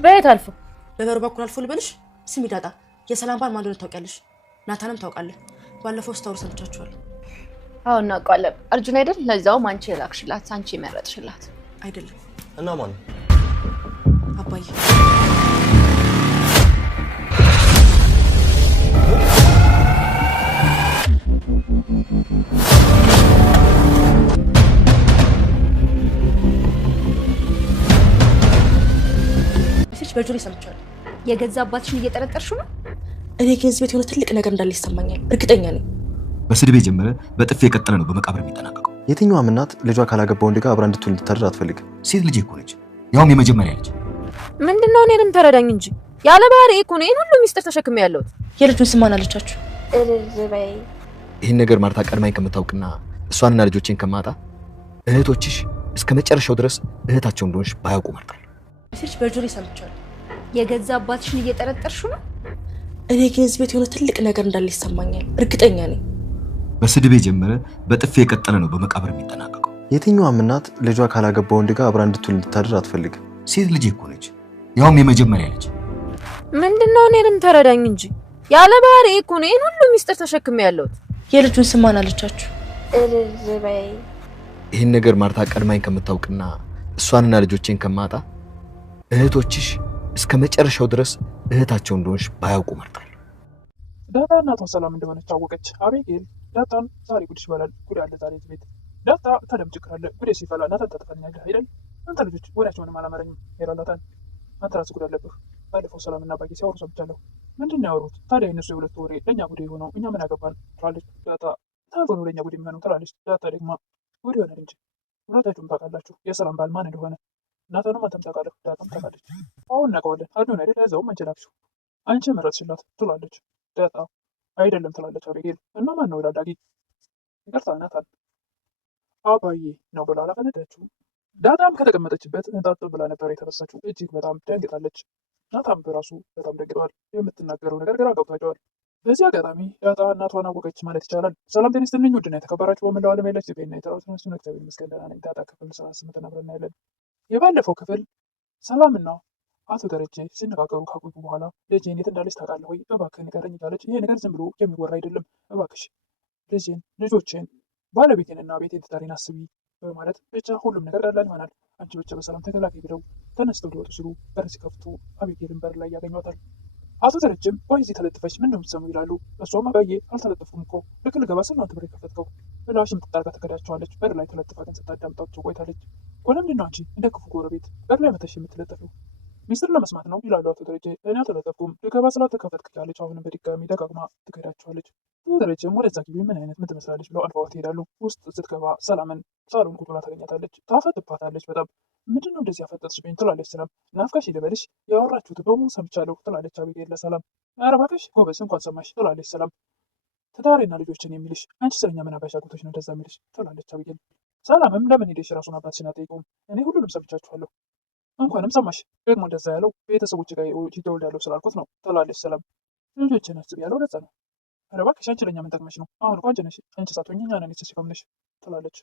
በየት አልፎ በበሩ በኩል አልፎ ልበልሽ? ስሚ ዳጣ፣ የሰላም ባል ማን እንደሆነ ታውቂያለሽ? ናታንም ታውቃለህ። ባለፈው ስታወሩ ሰምቻችኋል። አዎ እናውቃለን። አርጁን አይደል? ለዛውም አንቺ የላክሽላት፣ አንቺ የመረጥሽላት አይደለም። እና ማን? አባዬ። በጆሮ ሰምቻለሁ። የገዛ አባትሽን እየጠረጠርሽው ነው? እኔ ግን እዚህ ቤት የሆነ ትልቅ ነገር እንዳለ ይሰማኛል። እርግጠኛ ነኝ። በስድብ የጀመረ በጥፊ የቀጠለ ነው በመቃብር የሚጠናቀቀው። የትኛውም እናት ልጇ ካላገባ ወንድ ጋር አብራ እንድትውል እንድታድር አትፈልግም። ሴት ልጅ እኮ ነች፣ ያውም የመጀመሪያ ልጅ። ምንድነው? እኔንም ተረዳኝ እንጂ ያለ ባህሪ እኮ ነው ይሄን ሁሉ ሚስጥር ተሸክሜ ያለሁት። የልጁን ስም ማን አለቻችሁ? እልዝበይ። ይህን ነገር ማርታ ቀድማኝ ከምታውቅና እሷንና ልጆቼን ከማጣ እህቶችሽ እስከ መጨረሻው ድረስ እህታቸው እንደሆንሽ ባያውቁ መርጣለሁ። ሴት በጆሮ ሰምቻለሁ። የገዛ አባትሽን እየጠረጠርሽው ነው? እኔ ግን እዚህ ቤት የሆነ ትልቅ ነገር እንዳለ ይሰማኛል። እርግጠኛ ነኝ። በስድብ የጀመረ በጥፊ የቀጠለ ነው በመቃብር የሚጠናቀቀው። የትኛውም እናት ልጇ ካላገባ ወንድ ጋር አብራ እንድትውል እንድታድር አትፈልግም። ሴት ልጅ እኮ ነች፣ ያውም የመጀመሪያ ልጅ። ምንድነው? እኔንም ተረዳኝ እንጂ ያለ ባህሪ እኮ ነው ይሄን ሁሉ ሚስጥር ተሸክሜ ያለሁት። የልጁን ስም ማን አለቻችሁ? እልዝበይ። ይህን ነገር ማርታ ቀድማኝ ከምታውቅና እሷንና ልጆቼን ከማጣ እህቶችሽ እስከ መጨረሻው ድረስ እህታቸው እንደሆንሽ ባያውቁ መርጣለሁ። ዳጣ እናቷ ሰላም እንደሆነች አወቀች። አቤጌል ዳጣን ዛሬ ጉድሽ ይበላል፣ ጉድ አለ ዛሬ ቤት። ዳጣ ተደምጭክራለ፣ ጉዴ ሲፈላ ናታን ታጠፋኛለህ አይደል? አንተ ልጆች ወሬያቸውንም አላመረኝም። ሄራላታን አንተ ራስህ ጉድ አለብህ። ባለፈው ሰላምና አባዬ ሲያወሩ ሰምቻለሁ። ምንድን ነው ያወሩት ታዲያ? የእነሱ የሁለቱ ወሬ ለእኛ ጉዴ የሆነው እኛ ምን ያገባን ትላለች ዳጣ። ታልፎ ነው ለእኛ ጉዴ የሚሆነው ትላለች ዳጣ። ደግሞ ጉድ ይሆናል እንጂ ሁለታችሁም ታውቃላችሁ የሰላም ባል ማን እንደሆነ። ናታንም አንተም ታውቃለህ፣ ዳጣም ታውቃለች። አሁን እናውቀዋለን። አድሆን አይደል? ያዘውም አንችላችሁ አንቺ መረጥሽላት ትላለች ዳጣ። አይደለም ትላለች አቤጌል። እና ማን ነው ይላል ዳጊ። ይቅርታ ናታን። አባዬ ነው ብላ አላፈነዳችው። ዳጣም ከተቀመጠችበት እንጣጥ ብላ ነበር የተነሳችው። እጅግ በጣም ደንግጣለች። ናታም በራሱ በጣም ደንግጠዋል። የምትናገረው ነገር ግራ ገብቷቸዋል። በዚህ አጋጣሚ ዳጣ እናቷን አወቀች ማለት ይቻላል። ሰላም ጤና ይስጥልኝ ውድና የተከበራችሁ በመላው ዓለም ያላችሁ ኢትዮጵያና ኤርትራውያን ተነሱ እግዚአብሔር ይመስገን ደህና ነኝ። ዳጣ ክፍል 38 አብረን እናያለን። የባለፈው ክፍል ሰላምና አቶ ደረጀ ሲነጋገሩ ካቆዩ በኋላ ልጄን የት እንዳለች ታውቃለህ ወይ? እባክህ ንገረኝ እያለች፣ ይሄ ነገር ዝም ብሎ የሚወራ አይደለም፣ እባክሽ ልጄን፣ ልጆቼን፣ ባለቤቴንና ቤቴን ትዳሬን አስቢ በማለት ብቻ ሁሉም ነገር ቀላል ይሆናል፣ አንቺ ብቻ በሰላም ተገላገይ ብለው ተነስተው ሊወጡ ሲሉ በር ሲከፍቱ አቤጌልን በር ላይ ያገኟታል። አቶ ደረጀም ቆይ እዚህ ተለጥፈች ምን ነው የምትሰሙ ይላሉ። እሷም አባዬ አልተለጠፍኩም እኮ ልክ ልገባ ስል ነው አንተ በር የከፈትከው ብላ ሽምጥጥ አድርጋ ተከዳቸዋለች። በር ላይ ተለጥፋ ግን ስታዳምጣቸው ቆይታለች። ቆይ ለምንድን ነው አንቺ እንደ ክፉ ጎረቤት በር ላይ መተሽ የምትለጠፊው? ሚስጥር ለመስማት ነው ይላሉ አቶ ደረጀ። እኔ አልተለጠፍኩም ልገባ ስላልተከፈትክ ያለች አሁንም በድጋሚ ደጋግማ ትከዳቸዋለች። አቶ ደረጀም ወደዛ ግቢ ምን አይነት ምን ትመስላለች ብለው አልፈዋት ይሄዳሉ። ውስጥ ስትገባ ሰላምን ሳሎን ቁጭ ብላ ታገኛታለች። ታፈጥባታለች በጣም። ምንድን ነው እንደዚህ ያፈጠጥሽብኝ ትላለች ሰላም። ናፍቃሽ ልበልሽ ያወራችሁት በሙሉ ሰምቻለሁ ትላለች አቤጌል ለሰላም። ኧረ እባክሽ ጎበዝ እንኳን ሰማሽ ትላለች ሰላም። ትዳሬና ልጆችን የሚልሽ አንቺ ስለኛ ምን አባሽ አጎቶች ነው እንደዛ የሚልሽ ትላለች አቤጌል። ሰላምም ለምን ሄደሽ ራሱን አባትሽን አትጠይቂውም? እኔ ሁሉንም ሰምቻችኋለሁ። እንኳንም ሰማሽ። ደግሞ እንደዛ ያለው ቤተሰቦች ጋር ሂጄ እወልዳለሁ ስላልኩት ነው ትላለች ሰላም። ልጆችን አስቢ ያለው ለዛ ነው። ኧረ እባክሽ አንቺ ለኛ ምን ጠቅመሽ ነው? አሁን እኮ አንቺ ነሽ አንቺ ሳትሆኚ እኛ ነን የተሸከምንሽ ትላለች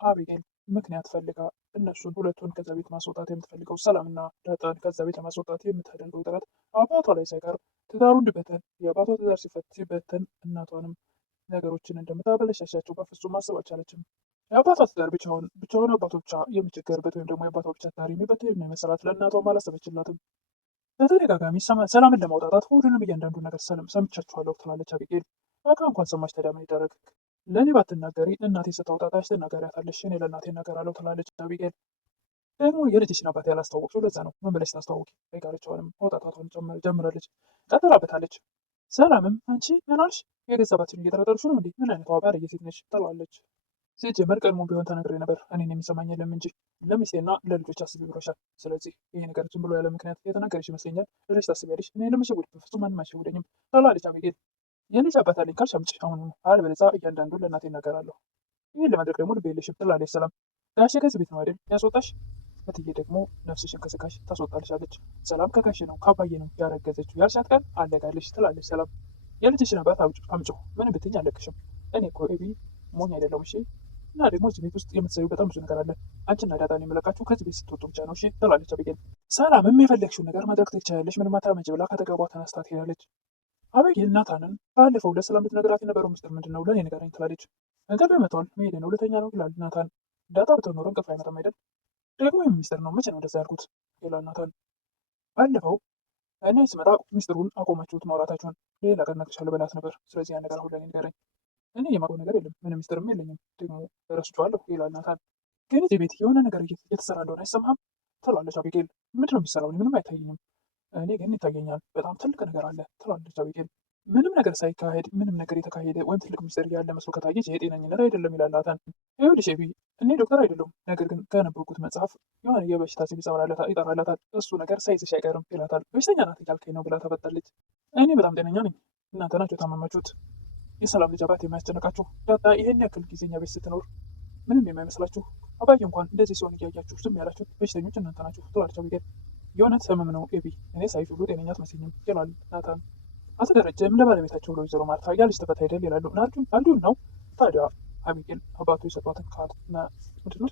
አቤጌል። ምክንያት ፈልጋ እነሱን ሁለቱን ከዛ ቤት ማስወጣት የምትፈልገው ሰላምና ዳጣን ከዛ ቤት ለማስወጣት የምታደርገው ጥረት አባቷ ላይ ሳይቀር ትዳሩ እንዲበተን የአባቷ ትዳር ሲበተን እናቷንም ነገሮችን እንደምታበለሻሻቸው በፍጹም ማሰብ አልቻለችም። የአባቷ ትዳር ብቻውን አባቷ ብቻ የሚቸገርበት ወይም ደግሞ የአባቷ ብቻ ትዳር የሚበተን መሰላት ለእናቷም አላሰበችላትም። በተደጋጋሚ ሰላምን ለማውጣታት ሁሉንም እያንዳንዱ ነገር ሰምቻችኋለሁ ትላለች አቤጌል። በቃ እንኳን ሰማች ታዲያ ምን ይደረግ? ለእኔ ባትናገሪ እናቴ ስታውጣታሽ ትናገሪያታለሽ፣ እኔ ለእናቴ እናገራለሁ ትላለች አቤጌል። ደግሞ የልጅሽን አባት ያላስታወቅሽው ለዛ ነው፣ ምን ብለሽ ታስታውቂ? ጋርቻውንም መውጣታቷን ጀምራለች፣ ቀጥላበታለች። ሰላምም አንቺ ምን አልሽ? የገዛ አባትሽን እየጠረጠርሽ ነው እንዴ? ምን አይነት ባለጌ ሴት ነሽ ትላለች። ሲጀመር ቀድሞ ቢሆን ተነግሬ ነበር፣ እኔን የሚሰማኝ የለም እንጂ ለሚስቴና ለልጆች አስቢ ብሎሻል። ስለዚህ ይሄ ነገር ዝም ብሎ ያለ ምክንያት የተናገረሽ ይመስለኛል ብለሽ ታስቢያለሽ። እኔ ለመሸወድ በፍጹም ማንም አይሸውደኝም ትላለች አቤጌል። የልጅ አባት አለኝ ካልሽ አምጪ አሁኑኑ፣ አለበለዚያ እያንዳንዱን ለእናቴ እናገራለሁ። ይህን ለማድረግ ደግሞ ልብ የለሽም ትላለች ሰላም። ጋሼ ከዚህ ቤት ነው አይደል ያስወጣሽ? እትዬ ደግሞ ነፍስሽን ከስጋሽ ታስወጣልሻለች። ሰላም ከጋሼ ነው ከአባዬ ነው ያረገዘችው ያልሻት ቀን አለጋለሽ ትላለች ሰላም። የልጅሽን አባት አምጪው ምንም ብትኝ አለቅሽም። እኔ እኮ ኤቢ ሞኝ አይደለሁም እሺ እና ደግሞ እዚህ ቤት ውስጥ የምትሰሪው በጣም ብዙ ነገር አለ። አንቺና ዳጣን የምለቃችሁ ከዚህ ቤት ስትወጡ ብቻ ነው እሺ ትላለች አቤጌል። ሰላምም የፈለግሽውን ነገር ማድረግ ትችላለች፣ ምንም አታመጭ ብላ ከአጠገቧ ተነስታ ትሄዳለች። አቤጌል ናታንን ባለፈው ለሰላም ልትነግራት የነበረው ሚስጥር ምንድን ነው ለእኔ ንገረኝ ትላለች። እንቅልፍ መቷል መሄድ ነው ሁለተኛ ነው ይላል ናታን። ዳጣ ብትሆን ኖሮ እንቅልፍ አይመጣም አይደል? ደግሞ ይህ ሚስጥር ነው መቼ ነው እንደዛ ያልኩት ይላል ናታን። ባለፈው እኔ ስመጣ ሚስጥሩን አቆማችሁት ማውራታችሁን፣ ሌላ ቀን እነግርሻለሁ በላት ነበር። ስለዚህ ያን ነገር አሁን ለእኔ ንገረኝ። እኔ የማውቀው ነገር የለም ምንም ሚስጥርም የለኝም፣ ደግሞ ረስቼዋለሁ ይላል ናታን። ግን እዚህ ቤት የሆነ ነገር እየተሰራ እንደሆነ አይሰማህም ትላለች አቤጌል። ምንድን ነው የሚሰራው? ምንም አይታየኝም። እኔ ግን ይታየኛል፣ በጣም ትልቅ ነገር አለ ትላለች አቤጌል። ምንም ነገር ሳይካሄድ ምንም ነገር የተካሄደ ወይም ትልቅ ሚስጥር ያለ መስሎ ከታየች ይሄ ጤነኝነት አይደለም ይላል ናታን። ይኸውልሽ ኤቢ፣ እኔ ዶክተር አይደለሁም፣ ነገር ግን ካነበብኩት መጽሐፍ የሆነ የበሽታ ስም ይጠራላታል፣ እሱ ነገር ሳይዝሽ አይቀርም ይላታል። በሽተኛ ናት እያልከኝ ነው ብላ ተበጣለች። እኔ በጣም ጤነኛ ነኝ፣ እናንተ ናችሁ የታመማችሁት። የሰላም ልጅ አባት የሚያስጨንቃችሁ ዳጣ ይሄን ያክል ጊዜኛ ቤት ስትኖር ምንም የማይመስላችሁ አባዬ እንኳን እንደዚህ ሲሆን እያያችሁ ዝም ያላችሁት በሽተኞች እናንተ ናችሁ ትላለች አቤጌል። የእውነት ህመም ነው ኤቢ፣ እኔ ሳይሽ ሁሉ ጤነኛ አትመስይኝም ይላል ናታን። አቶ ደረጀም ለባለቤታቸው ለወይዘሮ ማርታ ያልሽ ተፈታ አይደል ይላሉ። አንዱን ነው ታዲያ አቤጌል አባቱ የሰጧትን ካርድ እና ምንድን ነው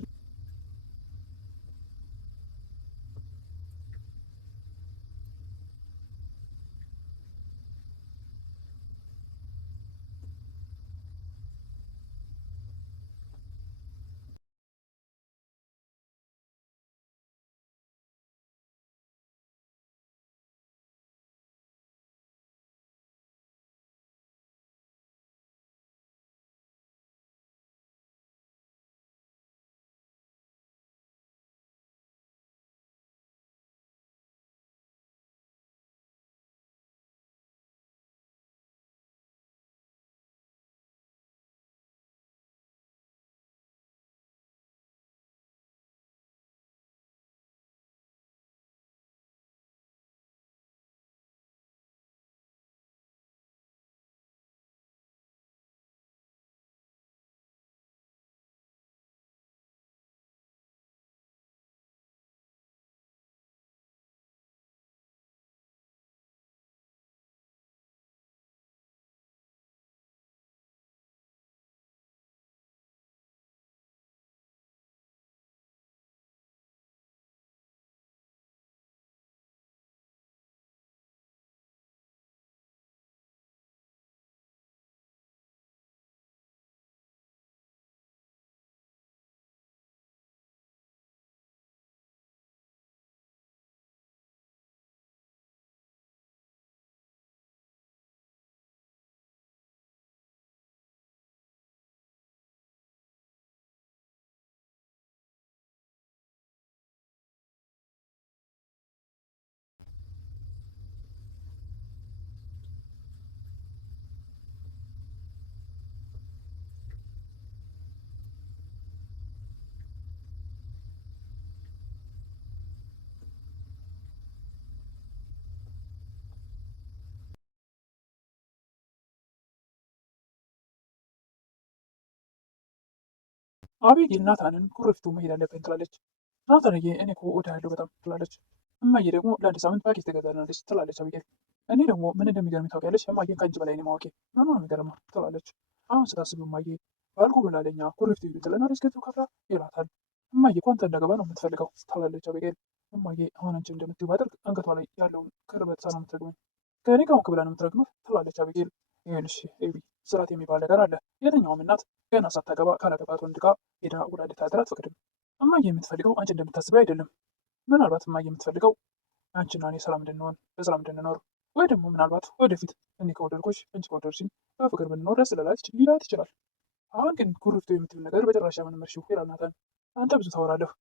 አቤጌል ናታንን ኩርፍቱ መሄድ አለብን ትላለች። ናታንዬ እኔ እኮ እወድሃለሁ በጣም ትላለች። እማዬ ደግሞ ለአንድ ሳምንት ፓኬጅ ትገዛልናለች ትላለች አቤጌል። እኔ ደግሞ ምን እንደሚገርም ታውቂያለሽ? እማዬን ከአንቺ በላይ ነው ማወቄ ምኑ ነው የሚገርማ ትላለች። አሁን ስታስብ እማዬ ባልኩ ብላለኛ ኩርፍቱ ይሉ ትለናለች ገንዘብ ከፍላ ይላታል። እማዬ እኮ አንተ እንዳገባ ነው የምትፈልገው ትላለች አቤጌል። እማዬ አሁን አንቺ እንደምትይው ባደርግ አንገቷ ላይ ያለውን ክርበት ሳ ነው የምትረግመኝ፣ ከእኔ ከሆንክ ብላ ነው የምትረግመህ ትላለች አቤጌል። ይኸውልሽ ኤቢ፣ ስርዓት የሚባል ነገር አለ። የትኛውም እናት ገና ሳታገባ ካላገባት ወንድ ጋር ሄዳ ውላ እንድታድር አትፈቅድም። እማዬ የምትፈልገው አንቺ እንደምታስበው አይደለም። ምናልባት እማዬ የምትፈልገው አንቺና እኔ ሰላም እንድንሆን በሰላም እንድንኖር፣ ወይ ደግሞ ምናልባት ወደፊት እኔ ከወደድኩሽ አንቺ ከወደድሽኝ በፍቅር ብንኖር ደስ ሊላት ይችላል። አሁን ግን ኩርፍቱ የምትል ነገር በጭራሽ ያመነመርሽው ይላል ናታን። አንተ ብዙ ታወራለህ።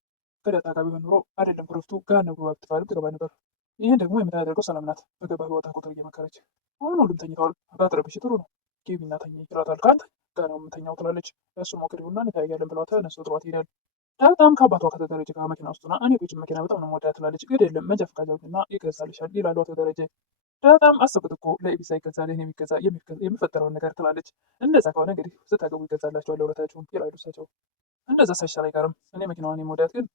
ከዳጣ ጋር ቢሆን ኖሮ አይደለም ኩርፍቱ ገሃነም ግባ ብትባልም ትገባ ነበር። ይህን ደግሞ የምታደርገው ሰላም ናት፣ በገባ በወጣ ቁጥር እየመከረች። አሁን ሁሉም ተኝተዋል፣ ባትረብሽ ጥሩ ነው። ጌቢና ተኝ ይላታል። ከአንተ ጋር ነው የምተኛው ትላለች። እሱን ሞክሪውና እንተያያለን ብሏት ተነስቶ ጥሏት ይሄዳል። ዳጣም ከአባቷ ከተደረጀ ጋር መኪና ውስጥ ሆና እኔ ቁጭ መኪና በጣም ነው የምወዳት ትላለች። ግድ የለም መንጃ ፈቃድ አውጪና ይገዛልሻል ይላሉ አቶ ደረጀ። ዳጣም አሰብኩት እኮ ለኢቢሳ ይገዛል የሚፈጠረውን ነገር ትላለች። እንደዛ ከሆነ እንግዲህ ስታገቡ ይገዛላቸዋል ለሁለታችሁም ይላሉ እሳቸው። እንደዛ ሳይሻል አይቀርም። እኔ መኪናዋን የምወዳት ግን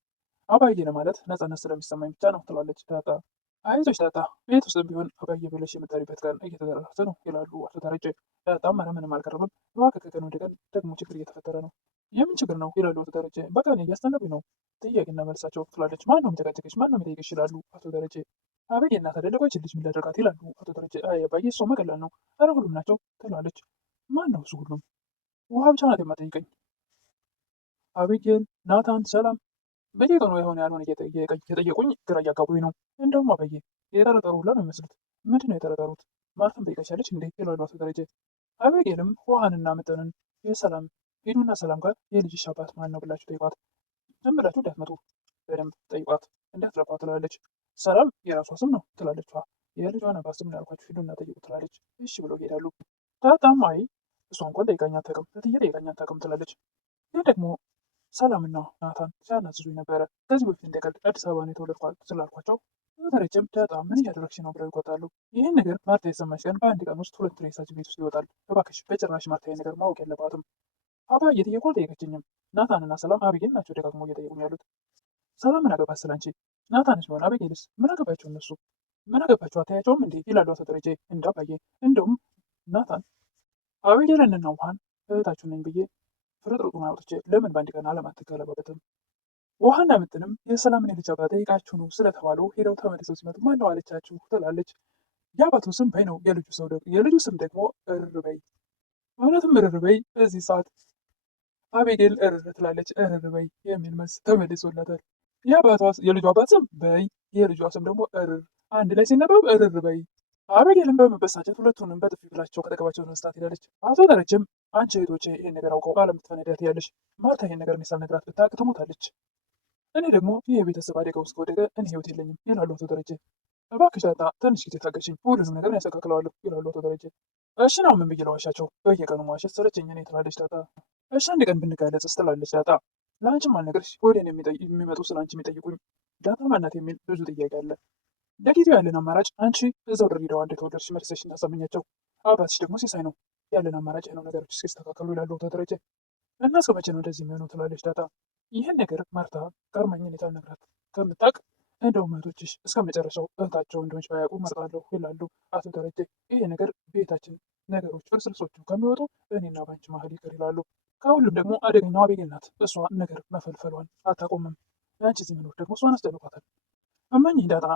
አባዬ ለማለት ነፃነት ስለሚሰማኝ ብቻ ነው ትላለች ዳጣ። አይዞሽ ዳጣ፣ ቤት ውስጥ ቢሆን አባዬ ብለሽ የምጠሪበት ቀን እየተደረሰ ነው ይላሉ አቶ ደረጀ። ዳጣም ኧረ ምንም አልቀረበም፣ እባክህ ከቀን ወደ ቀን ደግሞ ችግር እየተፈጠረ ነው የምን ችግር ነው ይላሉ አቶ ደረጀ። በቃ እኔ እያስጠነቁኝ ነው ጥያቄና መልሳቸው ትላለች። ማን ነው የሚጨቀጭቅሽ? ማን ነው የሚጠይቅሽ? ይላሉ አቶ ደረጀ። አቤት የእናት አደለቆች ልጅ ምን ላደርጋት? ይላሉ አቶ ደረጀ። አይ አባዬ እሷ መቀላል ነው። ኧረ ሁሉም ናቸው ትላለች። ማን ነው እሱ ሁሉም? ውሃ ብቻ ናት የማጠይቀኝ። አቤጌል፣ ናታን፣ ሰላም በየቀኑ የሆነ ያልሆነ እየጠየቁኝ ግራ እያጋቡኝ ነው። እንደውም አባዬ የጠረጠሩ ሁላ ነው የሚመስሉት። ምንድን ነው የጠረጠሩት? ማለትም ጠይቀሻለች እንዴ? ይላሉ አቶ ደረጀ። አቤጌልም ውሃንና ምጥንን የሰላም ሂዱና ሰላም ጋር የልጅሽ አባት ማን ነው ብላችሁ ጠይቋት። ዝም ብላችሁ እንዳትመጡ በደንብ ጠይቋት እንዳትረቋ ትላለች። ሰላም የራሷ ስም ነው ትላለች። የልጇን አባት ስም እንዳልኳችሁ ሂዱና ጠይቁ ትላለች። እሺ ብሎ ይሄዳሉ። ዳጣም አይ እሷ እንኳን ጠይቃኝ አታውቅም፣ እትዬ ጠይቃኝ አታውቅም ትላለች። ግን ደግሞ ሰላምና ናታን ሲያናዝዙኝ ነበረ ከዚህ በፊት እንደቀልድ አዲስ አበባ ነው የተወለድኳት ስላልኳቸው ደረጀም ዳጣ ምን እያደረግሽ ነው ብለው ይቆጣሉ። ይህን ነገር ማርታ የሰማች ቀን በአንድ ቀን ውስጥ 2 ሬሳችን ቤት ውስጥ ይወጣል። እባክሽ በጭራሽ ማርታ ይህን ነገር ማወቅ የለባትም። አባ እየጠየቁ አልጠየቀችኝም። ናታንና ሰላም አብይን ናቸው ደጋግሞ እየጠየቁኝ ያሉት። ሰላም ምን አገባት ስላንቺ? ናታንስ ቢሆን አብይልስ ምን አገባቸው? እነሱ ምን አገባቸው? አታያቸውም እንዴ? ይላሉ አቶ ደረጀ። እንደ አባዬ እንደውም ናታን አብይልንና ውሃን እህታችሁ ነኝ ብዬ ፍርጥርጡን አውጥቼ ለምን በአንድ ቀን አለም አትገለባበትም? ውሃና ምጥንም የሰላምን የልጅ አባት ጠይቃችሁ ነው ስለተባሉ ሄደው ተመልሰው ሲመጡ ማነው አለቻችሁ ትላለች። የአባቱ ስም በይ ነው፣ የልጁ ስም ደግሞ እርርበይ። እውነትም እርርበይ በዚህ ሰዓት አቤጌል እርር ትላለች። እርርበይ የሚል መልስ ተመልሶላታል። የልጇ አባት ስም በይ፣ የልጇ ስም ደግሞ እርር፣ አንድ ላይ ሲነበብ እርርበይ። አቤጌልን በመበሳጨት ሁለቱንም በጥፊ ብላቸው ከጠገባቸው ተነስታ ትሄዳለች። አቶ ደረጀም አንቺ እህቶቼ ይህን ነገር አውቀው አለምትፈነዳት ያለሽ ማርታ ይህን ነገር እኔ ሳልነግራት ብታውቅ ትሞታለች። እኔ ደግሞ ይህ የቤተሰብ አደጋ ውስጥ ከወደቀ እኔ ህይወት የለኝም ይላሉ አቶ ደረጀ። እባክሽ ዳጣ ትንሽ ጊዜ ታገሽኝ፣ ሁሉንም ነገር ያስተካክለዋለሁ ይላሉ አቶ ደረጀ። እሺ ነው ምን ብዬ ለዋሻቸው? በየቀኑ መዋሸት ሰለቸኝ እኔ ትላለች ዳጣ። እሺ አንድ ቀን ብንጋለጽስ ትላለች ዳጣ። ለአንቺም አልነግርሽ ወደ እኔ የሚመጡ ስለ አንቺ የሚጠይቁኝ ዳጣ ማናት የሚል ብዙ ጥያቄ አለ። ለጊዜው ያለን አማራጭ አንቺ እዛው ድሬዳዋ እንደተወለድሽ መልሰሽ እናሳምኛቸው፣ አባትሽ ደግሞ ሲሳይ ነው። ያለን አማራጭ ነው ነገሮች እስኪስተካከሉ ይላሉ አቶ ደረጀ። እና እስከ መቼ ነው እንደዚህ የሚሆነው ትላለች ዳጣ። ይህን ነገር ማርታ ቀድማኝ እኔ ሳልነግራት ከምታውቅ እንደውም እህቶችሽ እስከ መጨረሻው እህታቸው እንደሆነች ባያውቁ እመርጣለሁ ይላሉ አቶ ደረጀ። ይሄ ነገር ቤታችን ነገሮች ፍርስርሶቹ ከሚወጡ እኔና ባንቺ መሀል ይቅር ይላሉ። ከሁሉም ደግሞ አደገኛዋ አቤጌል ናት። እሷ ነገር መፈልፈሏን አታቆምም። የአንቺ እዚህ መኖር ደግሞ እሷን አስጨንቋታል። እመኚኝ ዳጣ፣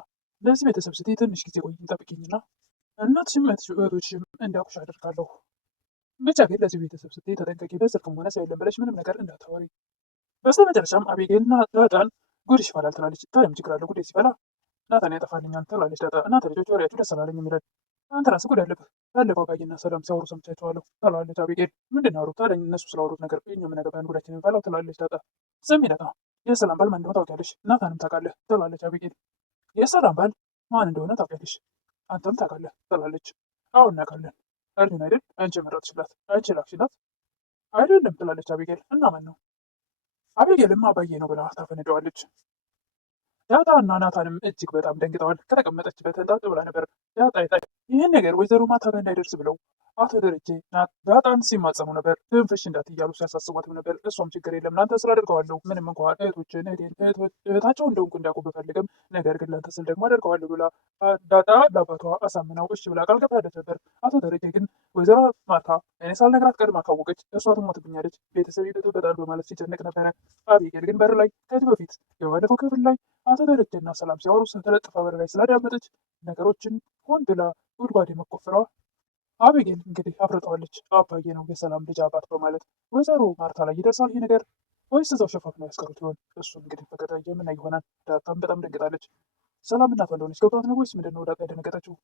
ለዚህ ቤተሰብ ስትይ ትንሽ ጊዜ ቆይ ጠብቂኝና እናትሽም እህቶችሽም እንዳውቅሽ አደርጋለሁ። ብቻ ግን ለዚህ ቤተሰብ ስትይ ተጠንቀቂ። በስልክም ሆነ ሰው የለም ብለሽ ምንም ነገር እንዳታወሪ። በስተ መጨረሻም አቤጌልና ዳጣን ጉድሽ ይፈላል ትላለች። ታዲያ ችግር አለ? ጉዴ ሲፈላ ናታን ያጠፋልኛል ትላለች ዳጣ። እናንተ ልጆች ወሬያችሁ ደስ አላለኝም ይላል። አንተ ራስህ ጉድ አለብህ። ባለፈው አባዬና ሰላም ሲያወሩ ሰምቻቸዋለሁ ትላለች አቤጌል። ምንድን ነው ያወሩት ታዲያ? እነሱ ስላወሩት ነገር እኛ ምን አገባን? ጉዳችን የሚፈላው ትላለች ዳጣ። ስሚ ዳጣ፣ የሰላም ባል ማን እንደሆነ ታውቂያለሽ፣ ናታንም ታውቃለህ ትላለች አቤጌል። የሰላም ባል ማን እንደሆነ ታውቂያለሽ፣ አንተም ታውቃለህ ትላለች። አዎ እናውቃለን። እርዱን አይደል? አንቺ የመረጥሽላት፣ አንቺ ላክሽላት አይደለም ትላለች አቤጌል። እና ማን ነው? አቤጌልም አባዬ ነው ብላ ታፈንደዋለች። ዳጣ እና ናታንም እጅግ በጣም ደንግጠዋል። ከተቀመጠችበት እንጣጥ ብላ ነበር። ዳጣ ይህን ነገር ወይዘሮ ማታ ጋር እንዳይደርስ ብለው አቶ ደረጀ ዳጣን ሲማጸኑ ነበር። ትንፍሽ እንዳት እያሉ ሲያሳስቧትም ነበር። እሷም ችግር የለም ለአንተ ስራ አደርገዋለሁ፣ ምንም እንኳን እህታቸው እንደሆንኩ እንዳውቁ ብፈልግም ነገር ግን ለአንተ ስል ደግሞ አደርገዋለሁ ብላ ዳጣ ለአባቷ አሳምናው እሺ ብላ ቃል ገብታለች ነበር። አቶ ደረጀ ግን ወይዘሮ ማታ እኔ ሳልነግራት ቀድማ ካወቀች እሷ ትሞትብኛለች፣ ቤተሰብ ይበጠበጣል በማለት ሲጨነቅ ነበረ። አቤጌል ግን በር ላይ ከዚህ በፊት የባለፈው ክፍል ላይ አቶ ደረጀና ሰላም ሲያወሩ ተለጥፋ በር ላይ ስላዳመጠች ነገሮችን ሆን ብላ ጉድጓድ የመቆፈሯ አቤጌል እንግዲህ አፍርጠዋለች። አባዬ ነው የሰላም ልጅ አባት በማለት ወይዘሮ ማርታ ላይ ይደርሳል ይህ ነገር ወይስ እዛው ሸፋፍ ነው ያስቀሩት ይሆን? እሱ እንግዲህ በቀጣይ የምናይ ይሆናል። ዳጣም በጣም ደንግጣለች። ሰላም እናቷ እንደሆነች ገብቷት ነው ወይስ ምንድን ነው ዳጣ የደነገጠችው?